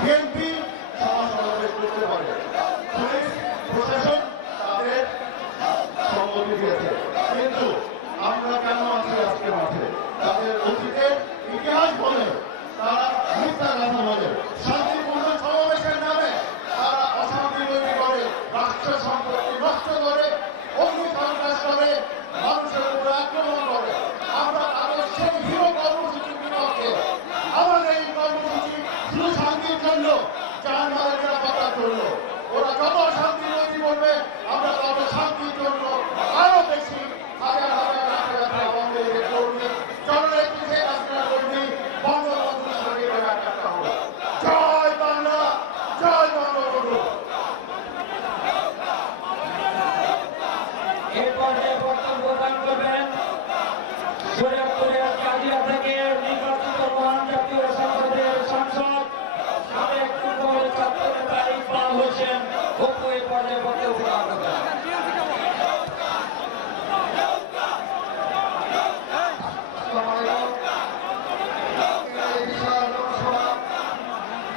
BNP সমাজ সমাবেশ করতে পারে, পুলিশ প্রশাসন তাদের সম্মতি দিয়েছে, কিন্তু আমরা কেন আছি আজকে মাঠে? তাদের অতীতের ইতিহাস বলে, তারা মিথ্যা কথা বলে, শান্তিপূর্ণ সমাবেশের নামে তারা অশান্তি তৈরি করে, রাষ্ট্র সম্পত্তি নষ্ট করে, অগ্নি সন্ত্রাস করে, মানুষের উপর আক্রমণ করে। আমরা তাদের সেই হিরো কর্মসূচির বিপক্ষে। আমাদের এই কর্মসূচি শুধু শান্তির জন্য, যার মালের নিরাপত্তার জন্য। ওরা যত শান্তি তৈরি করবে, আমরা তত শান্তির জন্য আরো বেশি হাজার হাজার লাখ লাখ আওয়ামী লীগের কর্মী, জননেত্রী শেখ হাসিনার কর্মী, বঙ্গবন্ধু শরীরের একটা হবে। জয় বাংলা, জয় বঙ্গবন্ধু। এই পর্যায়ে বক্তব্য দান করবেন ফরিদপুরের কাজিয়া থেকে নির্বাচিত